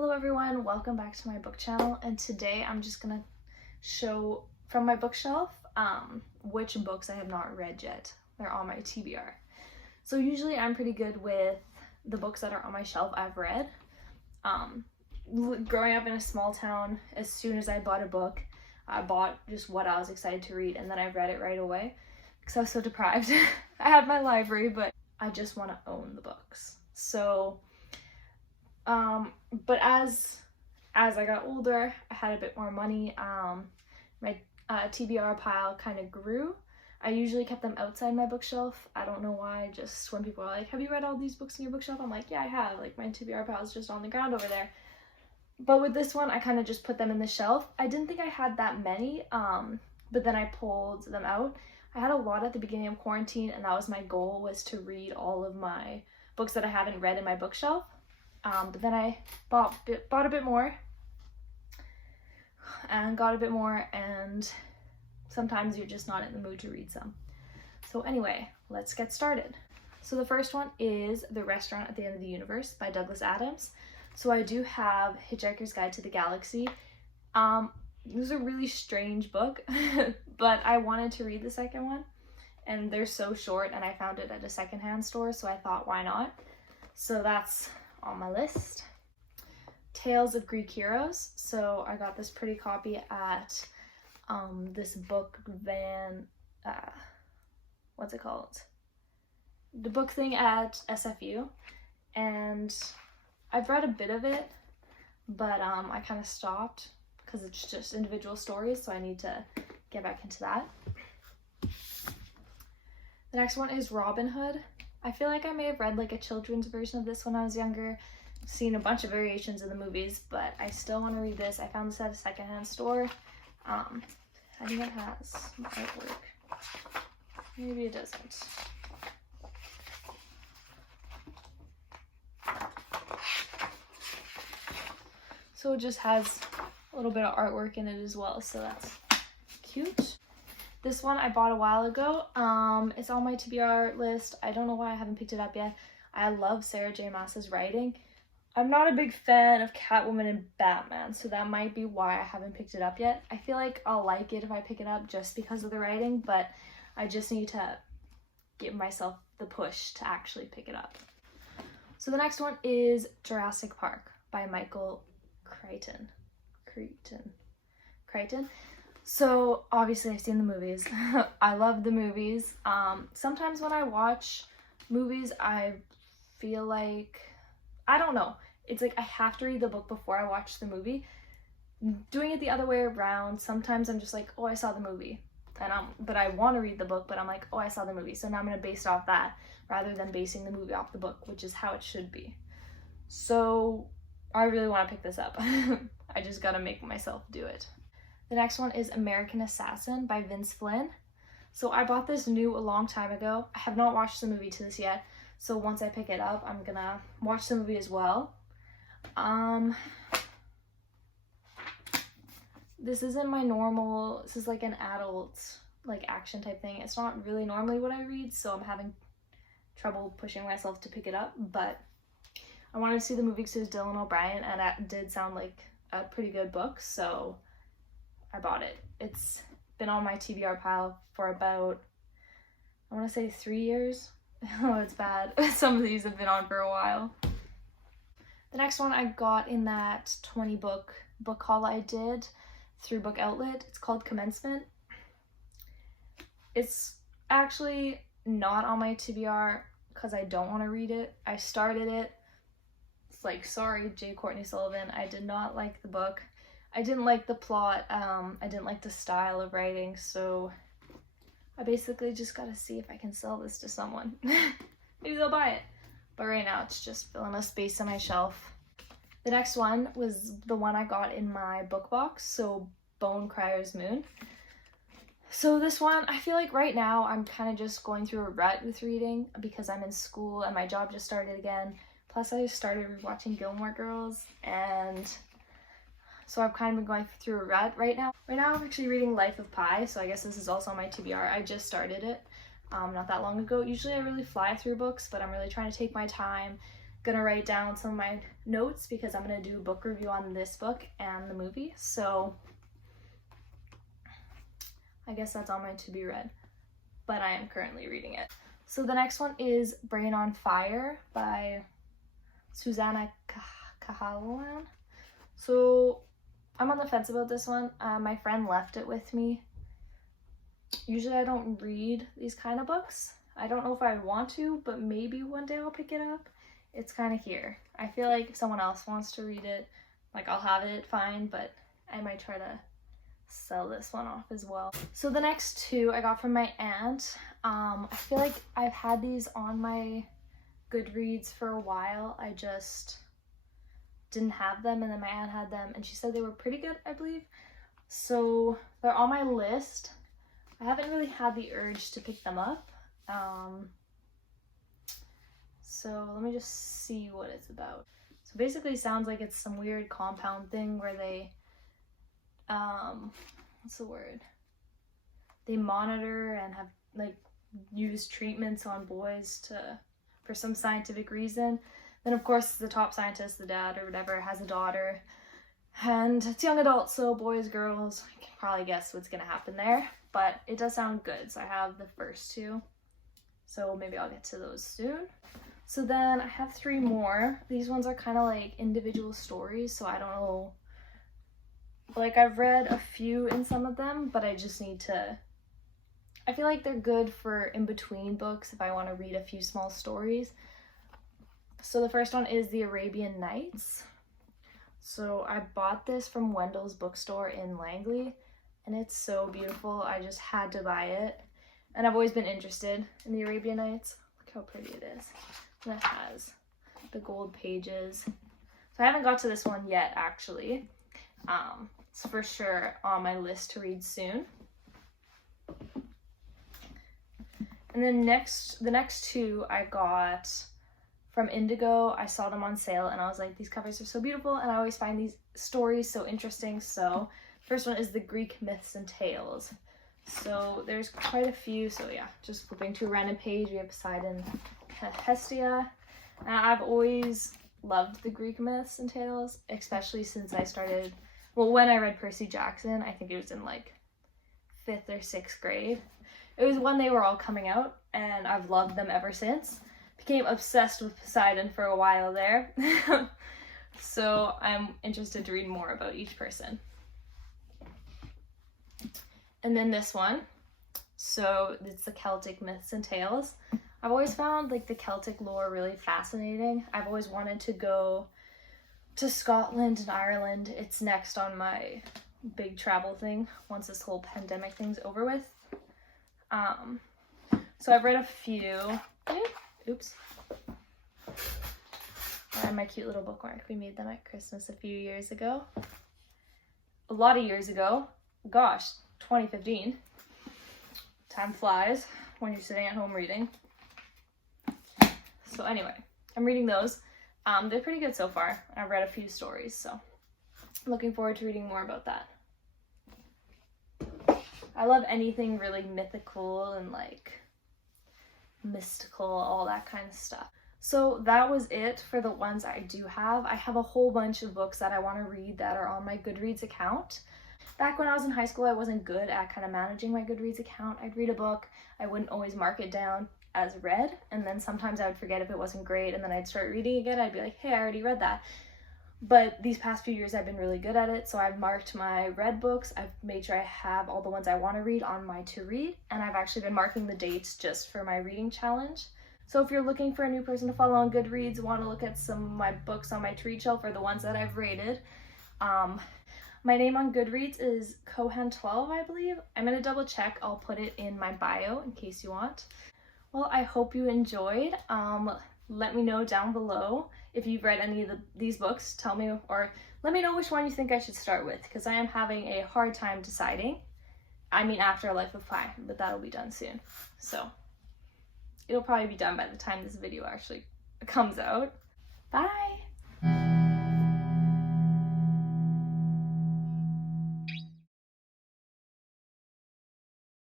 Hello everyone, welcome back to my book channel, and today I'm just gonna show from my bookshelf which books I have not read yet. They're on my TBR. So usually I'm pretty good with the books that are on my shelf I've read. Growing up in a small town, as soon as I bought a book, I bought just what I was excited to read, and then I read it right away because I was so deprived. I had my library, but I just want to own the books. So but as I got older, I had a bit more money. My TBR pile kind of grew. I usually kept them outside my bookshelf. I don't know why, just when people are like, have you read all these books in your bookshelf? I'm like, yeah, I have. Like, my TBR pile is just on the ground over there. But with this one, I kind of just put them in the shelf. I didn't think I had that many, but then I pulled them out. I had a lot at the beginning of quarantine, and that was my goal, was to read all of my books that I haven't read in my bookshelf. But then I bought a bit more and got a bit more, and sometimes you're just not in the mood to read some. So anyway, let's get started. So the first one is The Restaurant at the End of the Universe by Douglas Adams. So I do have Hitchhiker's Guide to the Galaxy. It was a really strange book, but I wanted to read the second one, and they're so short, and I found it at a secondhand store, so I thought, why not? So that's on my list. Tales of Greek Heroes. So I got this pretty copy at this book van, what's it called? The book thing at SFU, and I've read a bit of it, but I kind of stopped because it's just individual stories, so I need to get back into that. The next one is Robin Hood. I feel like I may have read like a children's version of this when I was younger. I've seen a bunch of variations of the movies, but I still want to read this. I found this at a secondhand store. I think it has my artwork. Maybe it doesn't. So it just has a little bit of artwork in it as well, so that's cute. This one I bought a while ago. It's on my TBR list. I don't know why I haven't picked it up yet. I love Sarah J. Maas's writing. I'm not a big fan of Catwoman and Batman, so that might be why I haven't picked it up yet. I feel like I'll like it if I pick it up just because of the writing, but I just need to give myself the push to actually pick it up. So the next one is Jurassic Park by Michael Crichton. So obviously I've seen the movies. I love the movies. Sometimes when I watch movies, I feel like, I don't know, it's like I have to read the book before I watch the movie. Doing it the other way around, sometimes I'm just like, oh, I saw the movie, but I want to read the book, but I'm like, oh, I saw the movie, so now I'm going to base it off that rather than basing the movie off the book, which is how it should be. So I really want to pick this up. I just gotta make myself do it. The next one is American Assassin by Vince Flynn. So I bought this new a long time ago. I have not watched the movie to this yet, so once I pick it up, I'm gonna watch the movie as well. This isn't my normal, this is like an adult, like action type thing. It's not really normally what I read, so I'm having trouble pushing myself to pick it up, but I wanted to see the movie because it was Dylan O'Brien, and that did sound like a pretty good book, so I bought it. It's been on my TBR pile for about, I want to say 3 years. Oh, it's bad. Some of these have been on for a while. The next one I got in that 20 book haul I did through Book Outlet. It's called Commencement. It's actually not on my TBR because I don't want to read it. I started it. It's like, sorry, J. Courtney Sullivan, I did not like the book. I didn't like the plot. I didn't like the style of writing, so I basically just gotta see if I can sell this to someone. Maybe they'll buy it. But right now it's just filling a space on my shelf. The next one was the one I got in my book box, so Bone Crier's Moon. So this one, I feel like right now I'm kind of just going through a rut with reading because I'm in school and my job just started again. Plus I started watching Gilmore Girls, and so I've kind of been going through a rut right now. Right now I'm actually reading Life of Pi, so I guess this is also on my TBR. I just started it not that long ago. Usually I really fly through books, but I'm really trying to take my time gonna write down some of my notes because I'm gonna do a book review on this book and the movie. So I guess that's on my to be read, but I am currently reading it. So the next one is Brain on Fire by Susanna Kohan. So I'm on the fence about this one. My friend left it with me. Usually I don't read these kind of books. I don't know if I want to, but maybe one day I'll pick it up. It's kind of here. I feel like if someone else wants to read it, like I'll have it fine, but I might try to sell this one off as well. So the next two I got from my aunt. I feel like I've had these on my Goodreads for a while. I just didn't have them, and then my aunt had them and she said they were pretty good, I believe. So they're on my list. I haven't really had the urge to pick them up. So let me just see what it's about. So basically it sounds like it's some weird compound thing where they, what's the word? They monitor and have like use treatments on boys for some scientific reason. Then of course the top scientist, the dad or whatever, has a daughter. And it's young adults, so boys, girls, I can probably guess what's gonna happen there. But it does sound good, so I have the first two. So maybe I'll get to those soon. So then I have three more. These ones are kind of like individual stories, so I don't know. Like I've read a few in some of them, but I just need to, I feel like they're good for in between books if I want to read a few small stories. So the first one is The Arabian Nights. So I bought this from Wendell's bookstore in Langley, and it's so beautiful. I just had to buy it. And I've always been interested in The Arabian Nights. Look how pretty it is. And it has the gold pages. So I haven't got to this one yet, actually. It's for sure on my list to read soon. And then the next two I got from Indigo. I saw them on sale and I was like, these covers are so beautiful, and I always find these stories so interesting. So first one is The Greek Myths and Tales. So there's quite a few. So yeah, just flipping to a random page, we have Poseidon, Hestia. And I've always loved the Greek myths and tales, especially since I started, well, when I read Percy Jackson, I think it was in like 5th or 6th grade. It was when they were all coming out, and I've loved them ever since. Became obsessed with Poseidon for a while there. So I'm interested to read more about each person. And then this one, so it's the Celtic Myths and Tales. I've always found like the Celtic lore really fascinating. I've always wanted to go to Scotland and Ireland. It's next on my big travel thing once this whole pandemic thing's over with. So I've read a few. Oops. And my cute little bookmark. We made them at Christmas a few years ago. A lot of years ago. Gosh, 2015. Time flies when you're sitting at home reading. So anyway, I'm reading those. They're pretty good so far. I've read a few stories, so I'm looking forward to reading more about that. I love anything really mythical and like mystical, all that kind of stuff. So that was it for the ones I do have. I have a whole bunch of books that I want to read that are on my Goodreads account. Back when I was in high school, I wasn't good at kind of managing my Goodreads account. I'd read a book, I wouldn't always mark it down as read, and then sometimes I would forget if it wasn't great, and then I'd start reading again. I'd be like, hey, I already read that. But these past few years I've been really good at it, so I've marked my read books. I've made sure I have all the ones I want to read on my to read, and I've actually been marking the dates just for my reading challenge. So if you're looking for a new person to follow on Goodreads, want to look at some of my books on my to read shelf or the ones that I've rated, my name on Goodreads is Kohan12, I believe. I'm going to double check. I'll put it in my bio in case you want. Well, I hope you enjoyed. Let me know down below if you've read any of these books. Tell me, or let me know which one you think I should start with, because I am having a hard time deciding. I mean, After a Life of Pi, but that'll be done soon. So it'll probably be done by the time this video actually comes out. Bye!